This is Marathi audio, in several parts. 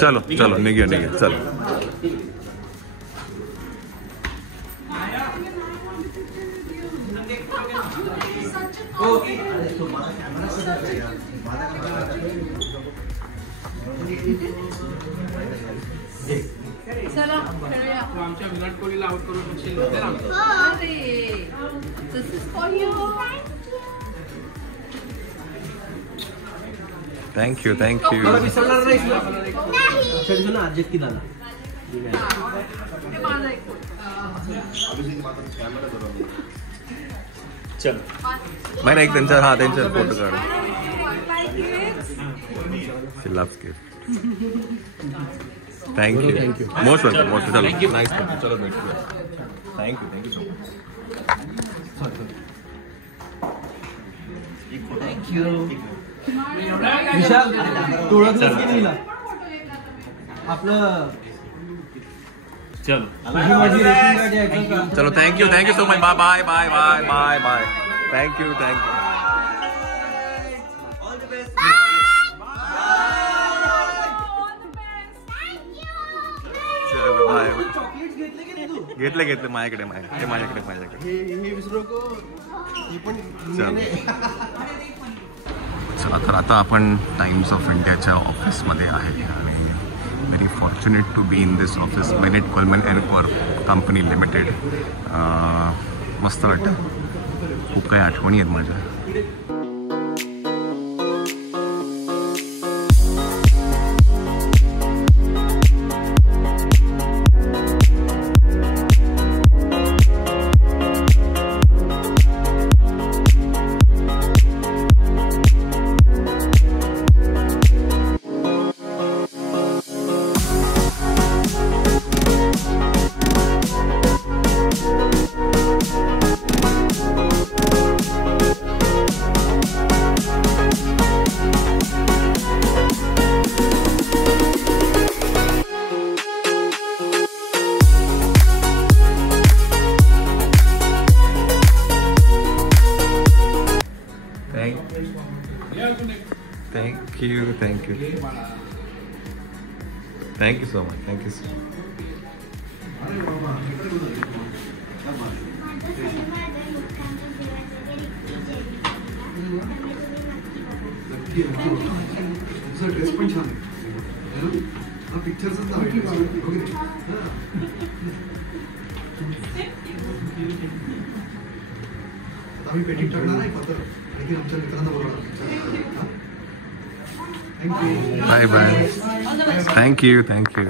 चलो चलो निघूया निघूया चल. चला आमच्या विराट कोहलीला आउट करू शकशील. Thank you thank you. नाही एक त्यांचा हा त्यांचा फोटो काढ. Thank you thank you most welcome most. चलो नाईस. चलो भेटूया. Thank you thank you so much. Thank you. Vishal तू ओळखलंस की नाही आपलं. चलो चलो thank you thank you so much. Bye bye bye bye bye bye. Thank you thank you. चलो बाय. घेतले घेतले माझ्याकडे माझ्याकडे माझ्याकडे माझ्याकडे. चला तर आता आपण टाइम्स ऑफ इंडियाच्या ऑफिसमध्ये आहे आणि very fortunate to be in this office. Bennett Coleman and Corp company limited. मस्त वाटतं. खूप काही आठवणी आहेत माझ्या. Thank you, thank you. Thank you so much. Thank you so much. Dress पण छान आहे. हा पिक्चरच नाव आम्ही पेटिंग टाकणार नाही पत्र आणखी आमच्या मित्रांना बोलवणार. Bye bye. Thank you, thank you.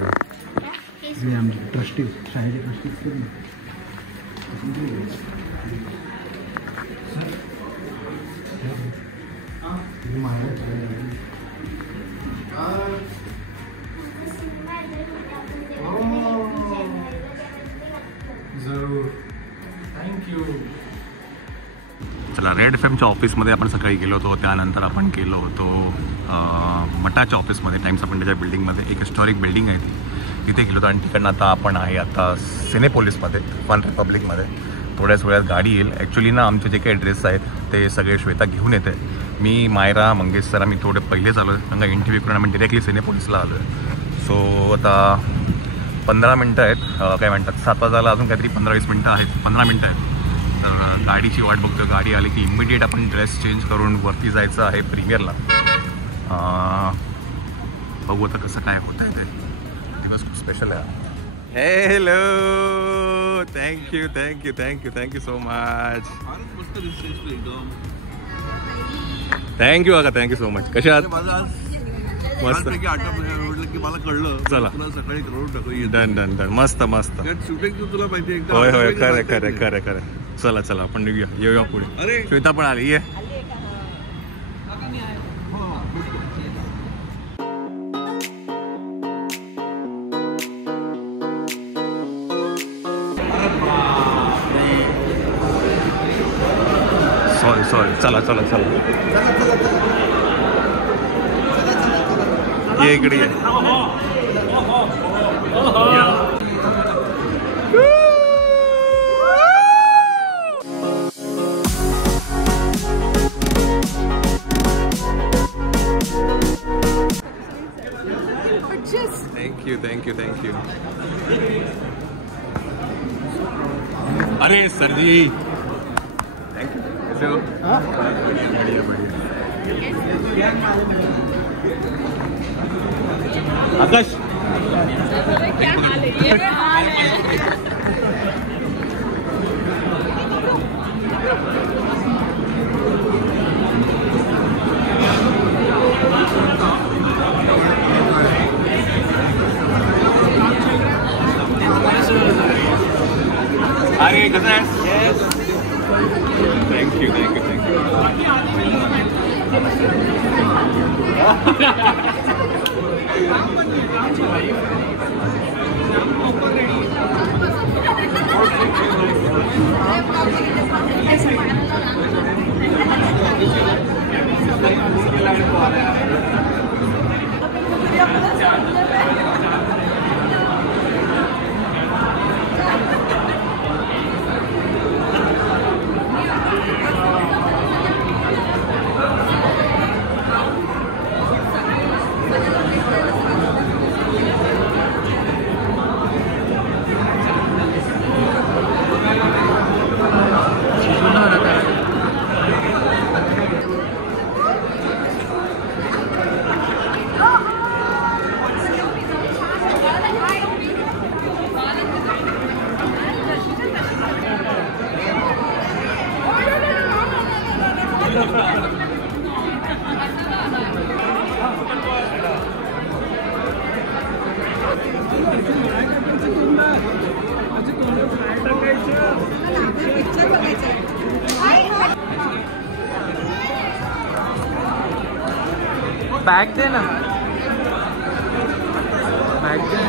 Trustee शाळेचे ट्रस्टी चला रेड एफएमच्या ऑफिसमध्ये आपण सकाळी गेलो होतो. त्यानंतर आपण गेलो होतो मटाच्या ऑफिसमध्ये टाइम्स ऑफ इंडियाच्या बिल्डिंगमध्ये. एक हिस्टॉरिक बिल्डिंग आहे ती. तिथे गेलो होतो आणि तिकडनं आता आपण आहे आता सिनेपोलिसमध्ये फन रिपब्लिकमध्ये. थोड्याच वेळात गाडी येईल. ॲक्च्युली ना आमचे जे काही ड्रेस आहेत ते सगळे श्वेता घेऊन येते. मी मायरा मंगेश सर आम्ही थोडे पहिलेच आलो आहे. त्यांना इंटरव्ह्यू करून आम्ही डिरेक्टली सिनेपोलिसला आलो आहे. सो आता 15 मिनटं आहेत. काय म्हणतात 7 वाजायला अजून काहीतरी 15-20 मिनटं आहेत. 15 मिनटं आहेत. तर गाडीची वाट बघतो. गाडी आली की इमिडिएट आपण ड्रेस चेंज करून वरती जायचं आहे प्रीमियरला. बघू आता कसं काय होत आहे. ते दिवस खूप स्पेशल आहे. Hello thank you thank you thank you thank you so much. Thank you काका थँक्यू सो मच. कशा आहात? मस्त. मला कळलं. चला सकाळी करून टाकू. Done done done. मस्त मस्त. शूटिंग तुला माहिती आहे. होय होय खरं खरं खरं खरं. चला चला आपण निघूया. येऊया पुढे. श्वेता पण आली. ये सॉरी सॉरी. चला चला चला ये इकडे ये. अरे सर जी थैंक यू। कैसे हो? बढ़िया बढ़िया। आकाश क्या हाल है? ये हाल है। अरे कसं आहे? Thank you thank you thank you. बॅग दे ना, बॅग दे.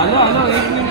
आलो एक मिनिट.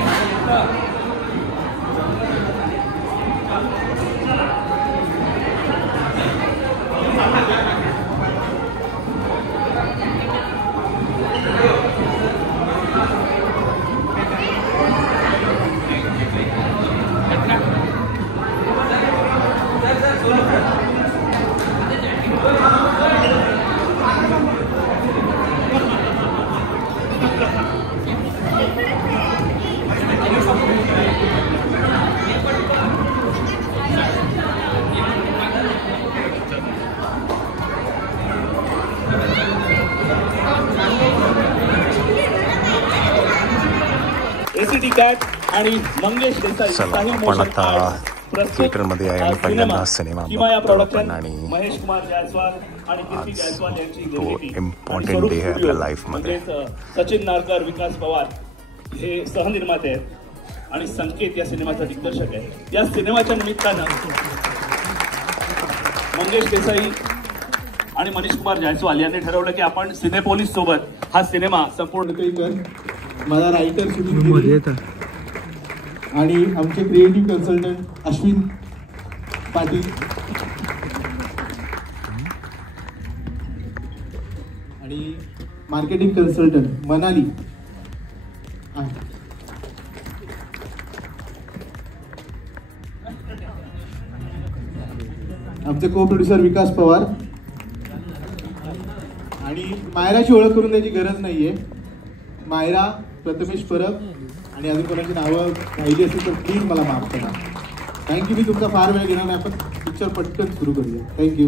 एसीटी कॅट आणि मंगेश देसाई चला काही आपण मोशन आता प्रस्तुत थिएटरमध्ये आहे आणि पहिल्यांदा सिनेमा किमा या बघतो प्रोडक्शन आपण आणि महेश कुमार जायसवाल आणि कीर्ती आज जायसवाल यांची तो निर्मिती important आणि स्वरूप day आहे स्टुडिओ आपल्या लाईफमध्ये. म्हणजेच सचिन नारकर, विकास पवार हे सहनिर्माते आहेत आणि संकेत या सिनेमाचा दिग्दर्शक आहे. या सिनेमाच्या निमित्तानं मंगेश देसाई आणि मनीष कुमार जायसवाल यांनी ठरवलं की आपण सिनेपोलिस सोबत हा सिनेमा संपूर्ण माझा रायटर सुनील आणि आमचे क्रिएटिव्ह कन्सल्टंट अश्विन पाटील आणि मार्केटिंग कन्सल्टंट मनाली आमचे को प्रोड्युसर विकास पवार आणि मायराची ओळख करून द्यायची गरज नाहीये. मायरा, प्रथमेश परब आणि अजून कोणाची नावं राहिली असेल तर प्लीज मला माफ करा. थँक्यू. मी तुमचा फार वेळ घेणार नाही. आपण पिक्चर पटकन सुरू करूया. थँक्यू.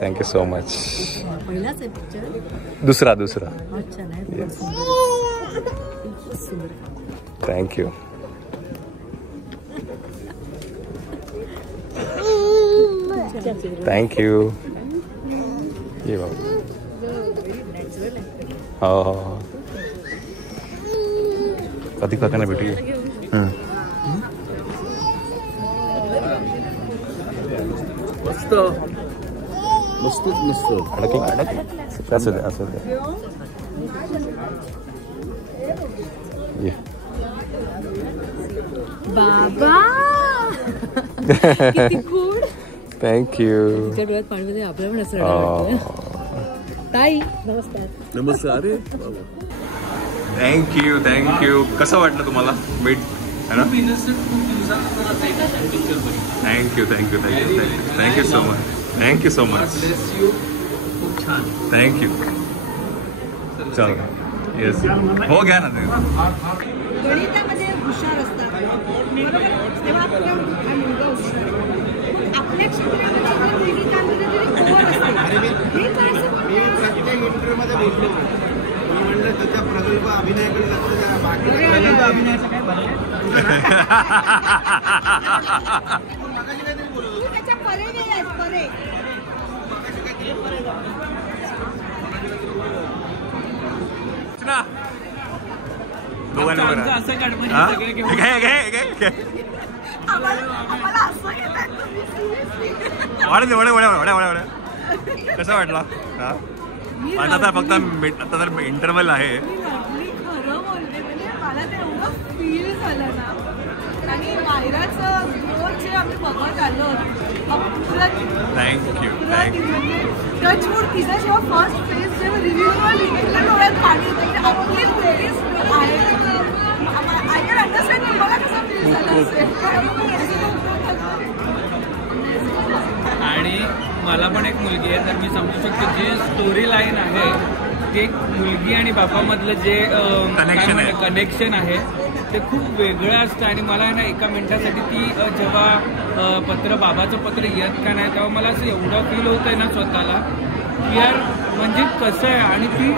Thank you so much. पहिलाच आहे पिक्चर? दुसरा. अच्छा नाही. येस. थँक्यू. थँक्यू. ये बाबा. हो कधी काकांना भेटूया. मस्त असू दे असू दे. ये बाबा किती गुड. थँक्यू. तिच्या डोळ्यात पाणी आपल्या पण असं रडायला. ताई नमस्कार. नमस्कार. थँक्यू. कसं वाटलं तुम्हाला भेट? है ना. Thank you so much. Thank you so much. Thank you. चल. येस. हो घ्या ना. गणितामध्ये हुशार असतात बरोबर. तेव्हा आपला मुलगा हुशार आपल्या क्षेत्रामध्ये जर वेगळी काम केलं तरी ओव्हर असते. हे काय प्रत्येक इंटरव्ह्यूमध्ये बोललो मी म्हणलं त्याचा प्रगल्भ अभिनयाकडे लक्ष द्या. बाकी प्रगल्भ अभिनयाचं काय बरं त्याच्या परे नाही परे कसं वाटला? आता फक्त आता तर इंटरव्हल आहे. खरं बोलते म्हणजे मला ते एवढं फील झालं ना. आणि मायराचं ग्रोथ जे आम्ही बघत आलो थँक्यू. टचवूड तिचा जेव्हा फर्स्ट फेज जेव्हा रिव्ह्यूवर लिहिलेल्या डोळ्यात पाणी आय कॅन अंडरस्टँड तुम्हाला कसं फील झालं असेल. आणि मला पण एक मुलगी आहे तर मी समजू शकतो जे स्टोरी लाईन आहे ते एक मुलगी आणि बापामधलं जे कनेक्शन आहे ते खूप वेगळं असतं. आणि मला आहे ना एका मिनिटासाठी ती जेव्हा बाबाचं पत्र येत का नाही तेव्हा मला असं एवढं फील होत आहे ना स्वतःला की यार म्हणजे कसं आहे. आणि ती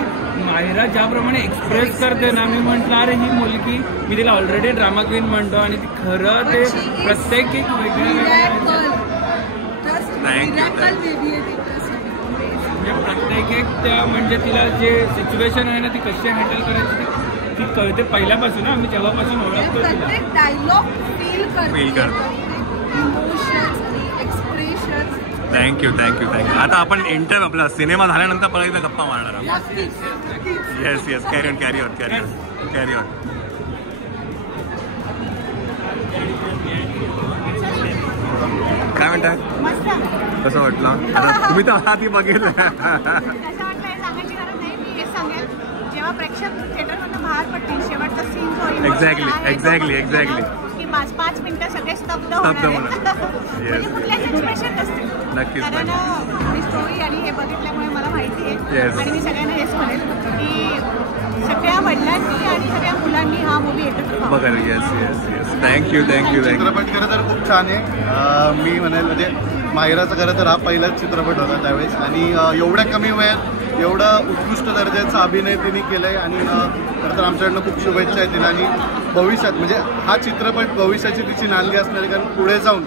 मायरा ज्याप्रमाणे एक्सप्रेस करते ना मी म्हटलं अरे ही मुलगी मी तिला ऑलरेडी ड्रामा क्वीन म्हणतो आणि ती खरं ते प्रत्येक एक वेगळं प्रत्येक एक त्या म्हणजे तिला जे सिच्युएशन आहे ना ती कशी हँडल करायची ती कळते पहिल्यापासून. आम्ही जेव्हापासून ओळखतो फील करतो. थँक्यू. आता आपण आपला सिनेमा झाल्यानंतर परत एकदा गप्पा मारणार आहोत. येस. Carry on. म्हणताय? मस्त. कसं वाटलं? आता तुम्ही तर आधी बघितलं. कसं वाटलं हे सांगायची गरज नाही. मी हेच सांगेल, जेव्हा प्रेक्षक थिएटरमधून बाहेर पडतील शेवटचा सीन जो एक्झॅक्टली की 5 मिनिटं सगळे स्तब्ध होणार आहेत. म्हणजे कुठल्याच एक्सप्रेशन नसते. नक्कीच. कारण मी स्टोरी आणि हे बघितल्यामुळे मला माहिती आहे. आणि मी सगळ्यांना हेच म्हणेल की सगळ्या वडिलांनी आणि सगळ्या मुलांनी हा मूवी एकत्र बघा. Yes thank you. चित्रपट खरं तर खूप छान आहे. मी म्हणेल म्हणजे मायराचा खरं तर हा पहिलाच चित्रपट होता त्यावेळेस आणि एवढ्या कमी वेळात एवढं उत्कृष्ट दर्जाचा अभिनय तिने केलाय आणि खरं तर आमच्याकडनं खूप शुभेच्छा आहेत तिला. आणि भविष्यात म्हणजे हा चित्रपट भविष्याची तिची नांदी असणार आहे, कारण पुढे जाऊन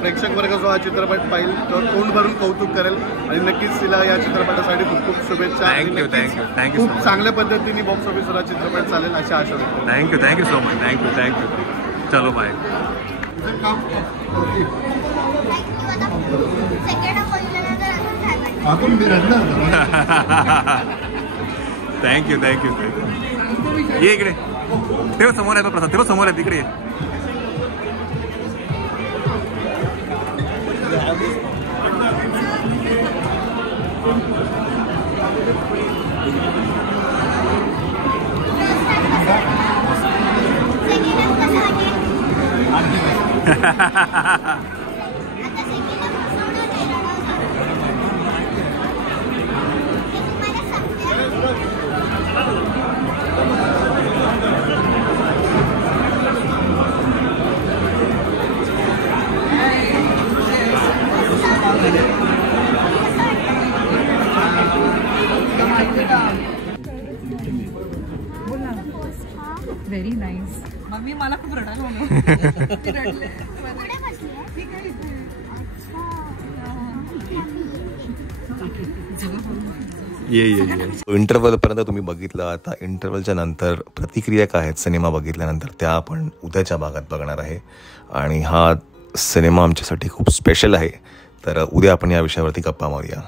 प्रेक्षक वर्ग जो हा चित्रपट पाहिल तर तोंड भरून कौतुक करेल आणि नक्कीच तिला या चित्रपटासाठी खूप खूप शुभेच्छा. थँक्यू. खूप चांगल्या पद्धतीने बॉक्स ऑफिसवर हा चित्रपट चालेल अशी आशा व्यक्त. Thank you so much. थँक्यू. चलो बाय. थँक्यू. ये इकडे. तेव्हा समोर आहे प्रसाद. तेव्हा समोर आहे तिकडे. Very nice. मम्मी मला खूप रडायला रडले. इंटरव्हल पर्यंत तुम्ही बघितलं. आता इंटरव्हलच्या नंतर प्रतिक्रिया काय आहेत सिनेमा बघितल्यानंतर त्या आपण उद्याच्या भागात बघणार आहे. आणि हा सिनेमा आमच्यासाठी खूप स्पेशल आहे, तर उद्या आपण या विषयावरती गप्पा मारूया.